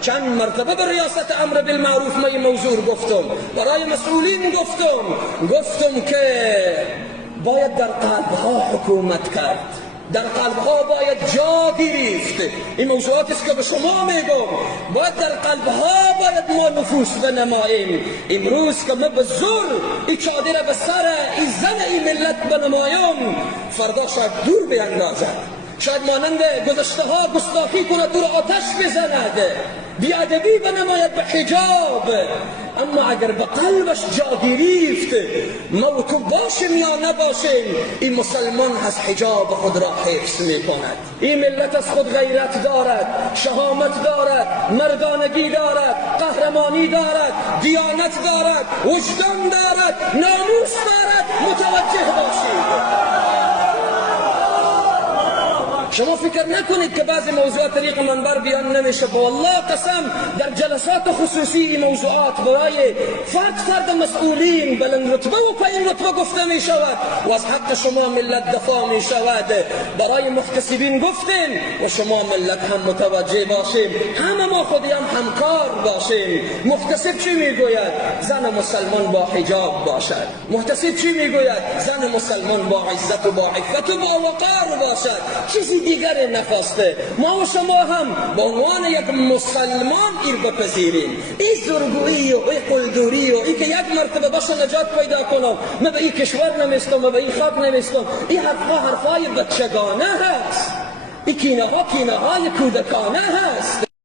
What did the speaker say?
چند مرتبه به ریاست امر بالمعروف ما این موضوع گفتم، برای مسئولین گفتم که باید در قلبها حکومت کرد، در قلبها باید جا گرفت. این موضوعاتی است که به شما میگم، باید در قلبها باید ما نفوذ بنماییم. امروز که ما به زور این چادر به سر این زن این ملت بنماییم، فردا شاید دور بیندازد، شاید مانند گذشته ها گستاخی کند، دور آتش بزند، بیادبی بنماید به حجاب. اما اگر به قلبش جا گرفت، ما و تو باشیم یا نباشیم، این مسلمان از حجاب خود را حفظ می کند. این ملت از خود غیرت دارد، شهامت دارد، مردانگی دارد، قهرمانی دارد، دیانت دارد، وجدان دارد، ناموس دارد. متوجه باشید. شما فکر نکنید که بعضی موضوعات طریق منبر بیان نمیشه. با الله قسم در جلسات خصوصی این موضوعات برای فرد مسئولین بلند رتبه و پایین رتبه گفته می شود و از حق شما ملت دفاع می شود. برای محتسبین گفتین و شما ملت هم متوجه باشیم، همه ما خودی هم همکار باشیم. محتسب چی میگوید؟ زن مسلمان با حجاب باشد. محتسب چی میگوید؟ زن مسلمان با عزت و با عفت و با وقار باشد. چیزی دیگر نخواسته. ما و شما هم به عنوان یک مسلمان این بپذیریم. این زرگویی و این قلدوری و این که یک مرتبه باشه نجات پیدا کنم، من به این کشور نمیستم، من به این خاک نمیستم، این حرفهای بچگانه هست. این کینه های کودکانه هست.